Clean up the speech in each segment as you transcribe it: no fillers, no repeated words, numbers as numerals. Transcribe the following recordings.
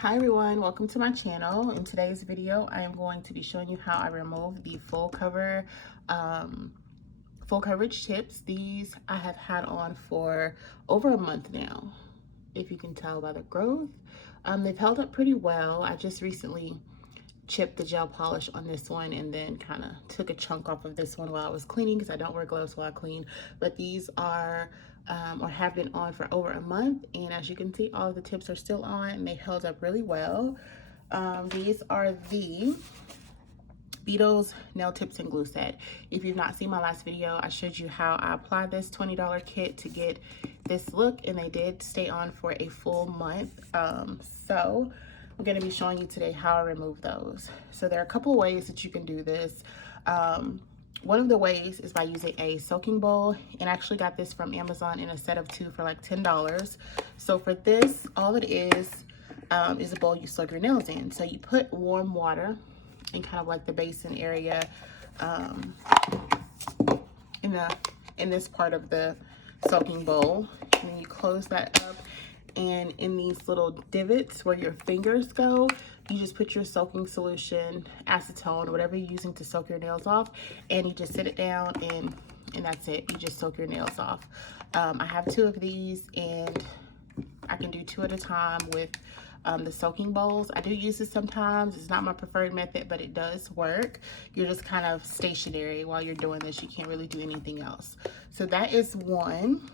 Hi everyone, welcome to my channel. In today's video, I am going to be showing you how I remove the full coverage tips. These I have had on for over a month now, if you can tell by the growth. They've held up pretty well. I just recently chipped the gel polish on this one and then kind of took a chunk off of this one while I was cleaning because I don't wear gloves while I clean. But these are or have been on for over a month, and as you can see, all of the tips are still on and they held up really well. These are the Beetles nail tips and glue set. If you've not seen my last video, I showed you how I applied this $20 kit to get this look, and they did stay on for a full month. So I'm going to be showing you today how I remove those. So there are a couple of ways that you can do this. One of the ways is by using a soaking bowl, and I actually got this from Amazon in a set of 2 for like $10. So for this, all it is a bowl you soak your nails in. So you put warm water in kind of like the basin area in this part of the soaking bowl, and then you close that up, and in these little divots where your fingers go, you just put your soaking solution, acetone, whatever you're using to soak your nails off, and you just sit it down, and that's it. You just soak your nails off. I have 2 of these, and I can do 2 at a time with the soaking bowls. I do use this sometimes. It's not my preferred method, but it does work. You're just kind of stationary while you're doing this. You can't really do anything else. So that is one.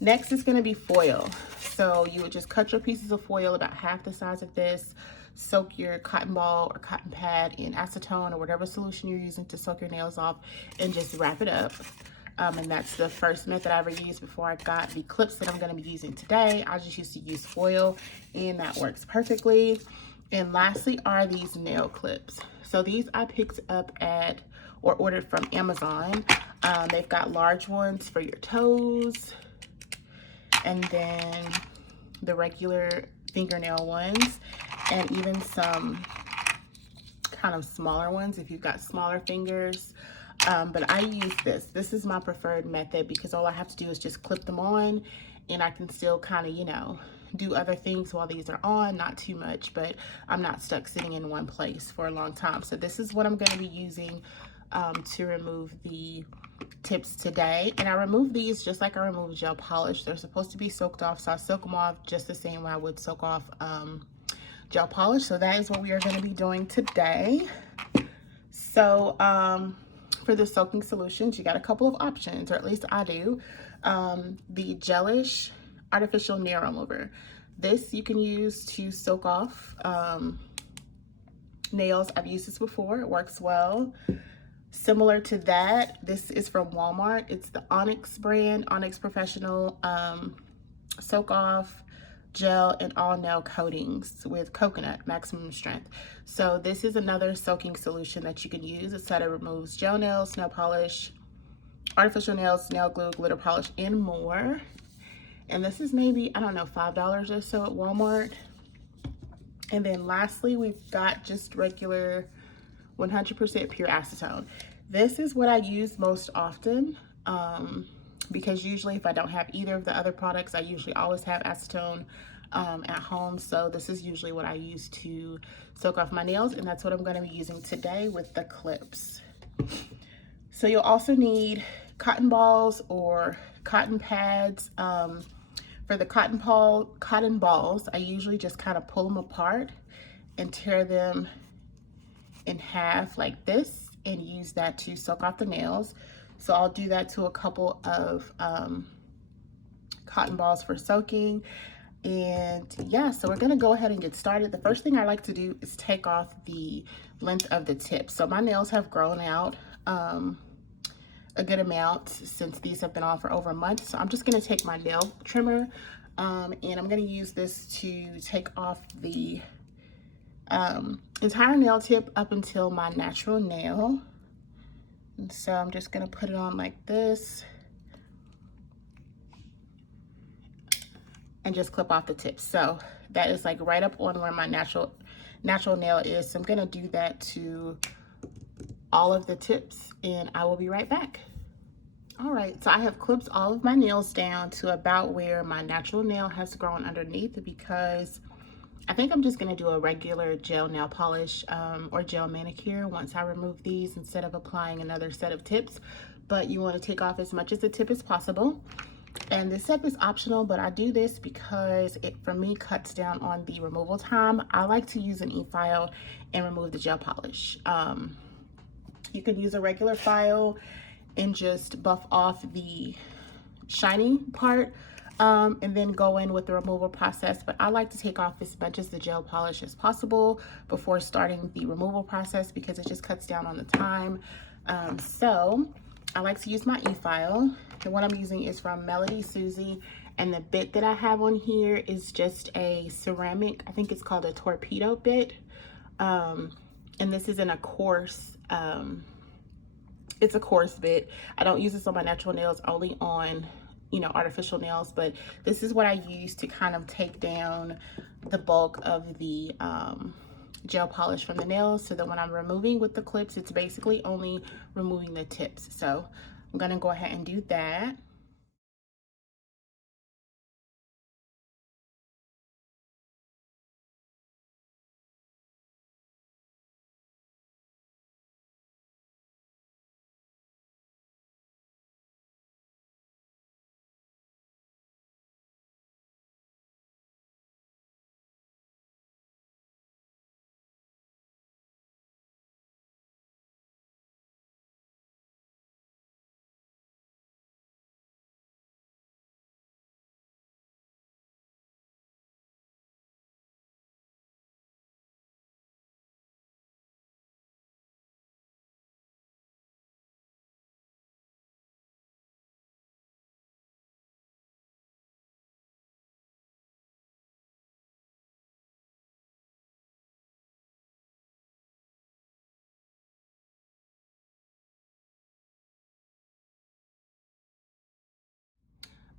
Next is going to be foil. So you would just cut your pieces of foil about half the size of this, soak your cotton ball or cotton pad in acetone or whatever solution you're using to soak your nails off, and just wrap it up. And that's the first method I ever used before I got the clips that I'm going to be using today. I just used to use foil, and that works perfectly. And lastly are these nail clips. So these I picked up at or ordered from Amazon. They've got large ones for your toes, and then the regular fingernail ones, and even some kind of smaller ones if you've got smaller fingers. But I use this. This is my preferred method because all I have to do is just clip them on, and I can still kind of, you know, do other things while these are on. Not too much, but I'm not stuck sitting in one place for a long time. So this is what I'm going to be using to remove the tips today. And I remove these just like I remove gel polish. They're supposed to be soaked off, so I soak them off just the same way I would soak off gel polish. So that is what we are going to be doing today. So for the soaking solutions, you got a couple of options, or at least I do. The Gelish artificial nail remover. This you can use to soak off nails. I've used this before. It works well. Similar to that, this is from Walmart. It's the Onyx brand, Onyx Professional Soak Off Gel and All Nail Coatings with coconut maximum strength. So this is another soaking solution that you can use. It removes gel nails, nail polish, artificial nails, nail glue, glitter polish, and more. And this is maybe, I don't know, $5 or so at Walmart. And then lastly, we've got just regular 100% pure acetone. This is what I use most often because usually if I don't have either of the other products, I usually always have acetone at home. So this is usually what I use to soak off my nails, and that's what I'm going to be using today with the clips. So you'll also need cotton balls or cotton pads. For the cotton balls, I usually just kind of pull them apart and tear them in half like this and use that to soak off the nails. So I'll do that to a couple of cotton balls for soaking. And yeah, so we're gonna go ahead and get started. The first thing I like to do is take off the length of the tip. So my nails have grown out a good amount since these have been on for over a month. So I'm just gonna take my nail trimmer and I'm gonna use this to take off the entire nail tip up until my natural nail. And so I'm just gonna put it on like this and just clip off the tips. So that is like right up on where my natural nail is. So I'm gonna do that to all of the tips, and I will be right back. All right, so I have clipped all of my nails down to about where my natural nail has grown underneath, because I think I'm just gonna do a regular gel nail polish or gel manicure once I remove these, instead of applying another set of tips. But you wanna take off as much as the tip as possible. And this step is optional, but I do this because it, for me, cuts down on the removal time. I like to use an e-file and remove the gel polish. You can use a regular file and just buff off the shiny part, and then go in with the removal process. But I like to take off as much as the gel polish as possible before starting the removal process, because it just cuts down on the time. So I like to use my e-file. The one I'm using is from Melody Susie, and the bit that I have on here is just a ceramic, I think it's called a torpedo bit. And this is in a coarse, it's a coarse bit. I don't use this on my natural nails, only on, you know, artificial nails. But this is what I use to kind of take down the bulk of the gel polish from the nails, so that when I'm removing with the clips, it's basically only removing the tips. So I'm gonna go ahead and do that.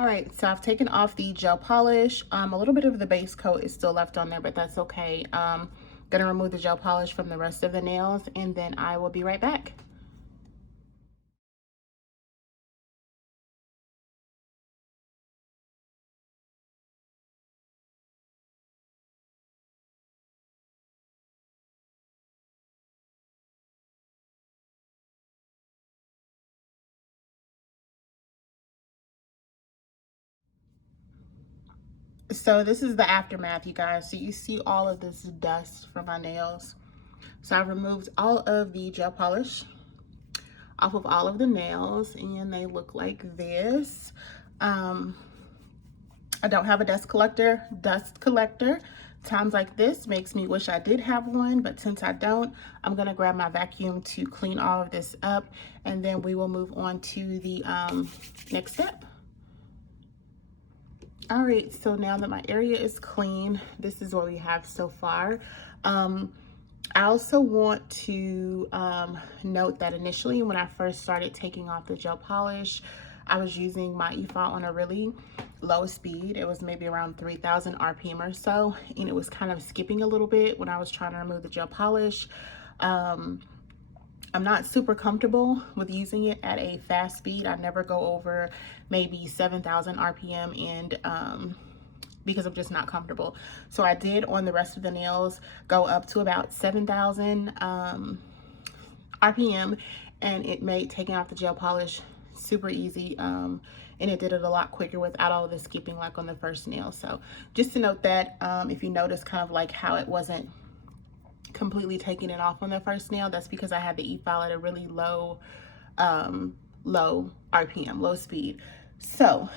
All right, so I've taken off the gel polish. A little bit of the base coat is still left on there, but that's okay. Gonna remove the gel polish from the rest of the nails, and then I will be right back. So this is the aftermath, you guys. So you see all of this dust from my nails. So I've removed all of the gel polish off of all of the nails, and they look like this. I don't have a dust collector. Times like this makes me wish I did have one, but since I don't, I'm gonna grab my vacuum to clean all of this up, and then we will move on to the next step. All right, so now that my area is clean, this is what we have so far. I also want to note that initially when I first started taking off the gel polish, I was using my e-file on a really low speed. It was maybe around 3,000 RPM or so, and it was kind of skipping a little bit when I was trying to remove the gel polish. I'm not super comfortable with using it at a fast speed. I never go over maybe 7,000 RPM, and because I'm just not comfortable. So I did on the rest of the nails go up to about 7,000 RPM, and it made taking off the gel polish super easy, and it did it a lot quicker without all of the skipping like on the first nail. So just to note that, if you notice kind of like how it wasn't completely taking it off on the first nail, that's because I had the e-file at a really low RPM, low speed. So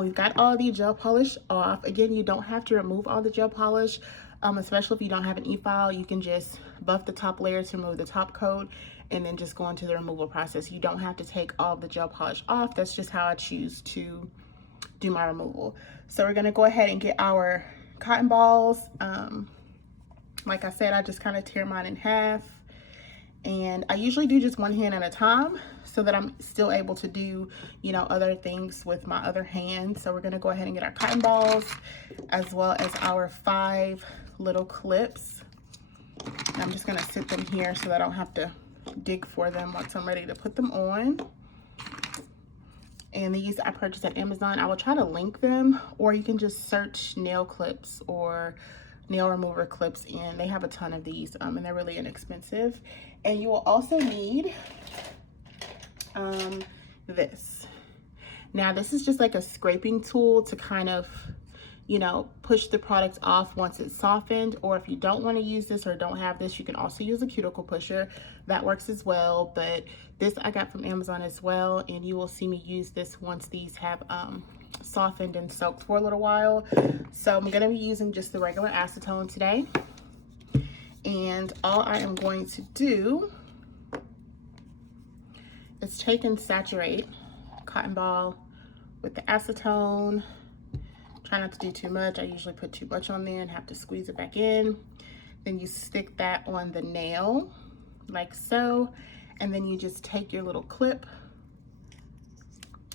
we've got all the gel polish off. Again, you don't have to remove all the gel polish, especially if you don't have an e-file. You can just buff the top layer to remove the top coat, and then just go into the removal process. You don't have to take all of the gel polish off. That's just how I choose to do my removal. So we're gonna go ahead and get our cotton balls. Like I said, I just kind of tear mine in half, and I usually do just one hand at a time so that I'm still able to do, you know, other things with my other hand. So we're gonna go ahead and get our cotton balls, as well as our 5 little clips. And I'm just gonna sit them here so that I don't have to dig for them once I'm ready to put them on. And these I purchased at Amazon. I will try to link them, or you can just search nail clips or nail remover clips, and they have a ton of these, and they're really inexpensive. And you will also need this. Now this is just like a scraping tool to kind of, you know, push the product off once it's softened. Or if you don't want to use this or don't have this, you can also use a cuticle pusher. That works as well. But this I got from Amazon as well, and you will see me use this once these have softened and soaked for a little while. So I'm going to be using just the regular acetone today, and all I am going to do is take and saturate cotton ball with the acetone. Try not to do too much. I usually put too much on there and have to squeeze it back in. Then you stick that on the nail like so, and then you just take your little clip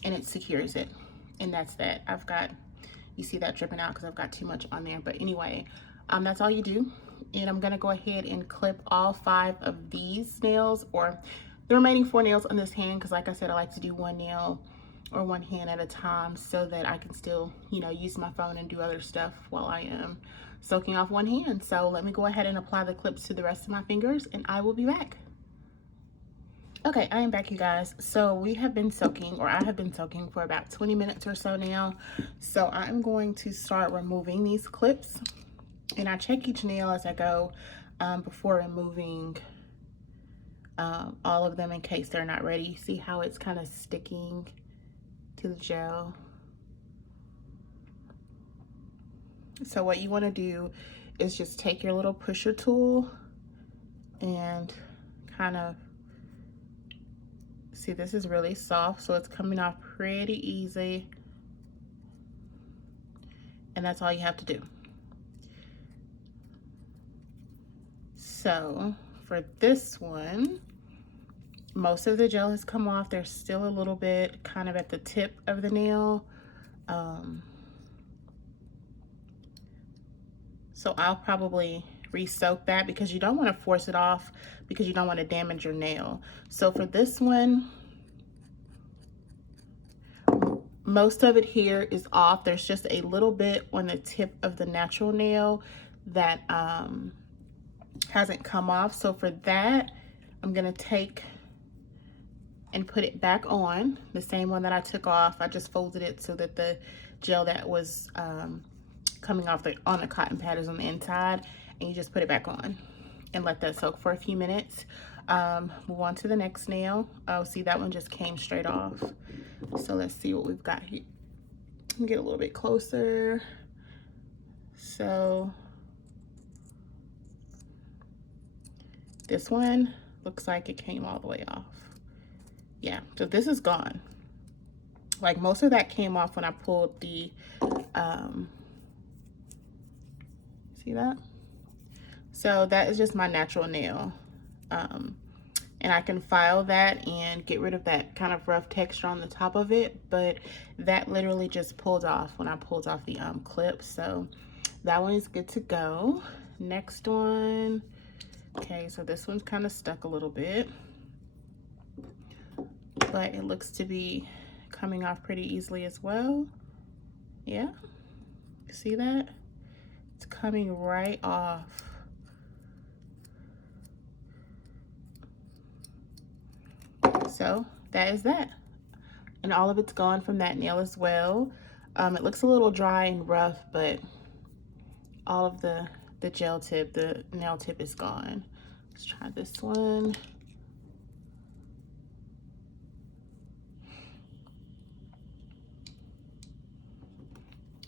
and it secures it. And that's that. I've got, you see that dripping out because I've got too much on there. But anyway, that's all you do. And I'm gonna go ahead and clip all 5 of these nails, or the remaining 4 nails on this hand, because like I said, I like to do one nail or one hand at a time so that I can still, you know, use my phone and do other stuff while I am soaking off one hand. So let me go ahead and apply the clips to the rest of my fingers, and I will be back. Okay, I am back, you guys. So we have been soaking, or I have been soaking for about 20 minutes or so now. So I'm going to start removing these clips, and I check each nail as I go before removing all of them in case they're not ready. See how it's kind of sticking to the gel? So what you want to do is just take your little pusher tool and kind of, see, this is really soft, so it's coming off pretty easy, and that's all you have to do. So for this one, most of the gel has come off. There's still a little bit kind of at the tip of the nail. So I'll probably re-soak that, because you don't want to force it off because you don't want to damage your nail. So for this one, most of it here is off. There's just a little bit on the tip of the natural nail that hasn't come off. So for that, I'm gonna take and put it back on, the same one that I took off. I just folded it so that the gel that was coming off on the cotton pad is on the inside, and you just put it back on and let that soak for a few minutes. Move on to the next nail. Oh, see, that one just came straight off. So let's see what we've got here. Let me get a little bit closer. So this one looks like it came all the way off. Yeah, so this is gone. Like, most of that came off when I pulled the, see that? So that is just my natural nail. And I can file that and get rid of that kind of rough texture on the top of it, but that literally just pulled off when I pulled off the clip. So that one is good to go. Next one. Okay, so this one's kind of stuck a little bit, but it looks to be coming off pretty easily as well. Yeah, see that? It's coming right off. So that is that. And all of it's gone from that nail as well. It looks a little dry and rough, but all of the gel tip, the nail tip is gone. Let's try this one.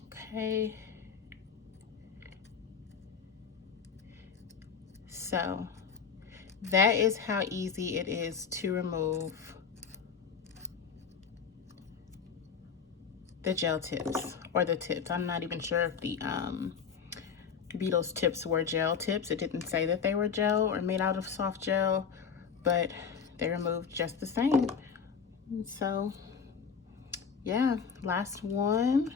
Okay. So that is how easy it is to remove the gel tips, or the tips. I'm not even sure if the Beetle's tips were gel tips. It didn't say that they were gel or made out of soft gel, but they removed just the same. And so yeah, last one.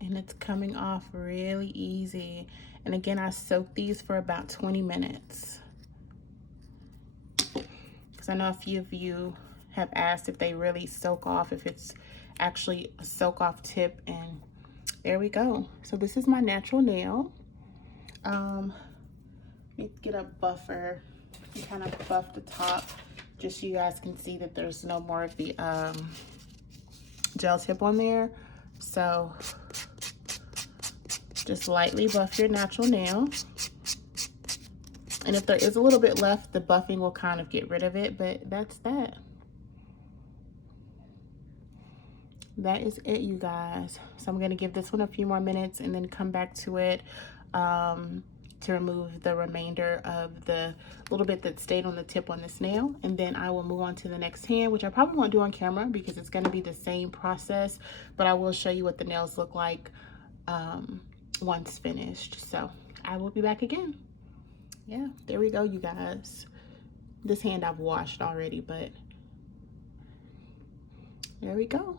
And it's coming off really easy. And again, I soak these for about 20 minutes. Because I know a few of you have asked if they really soak off, if it's actually a soak off tip, and there we go. So this is my natural nail. Let me get a buffer and kind of buff the top, just so you guys can see that there's no more of the gel tip on there. So just lightly buff your natural nail. And if there is a little bit left, the buffing will kind of get rid of it, but that's that. That is it, you guys. So I'm gonna give this one a few more minutes and then come back to it to remove the remainder of the little bit that stayed on the tip on this nail. And then I will move on to the next hand, which I probably won't do on camera because it's gonna be the same process, but I will show you what the nails look like once finished. So I will be back again. Yeah, there we go, you guys. This hand I've washed already, but there we go.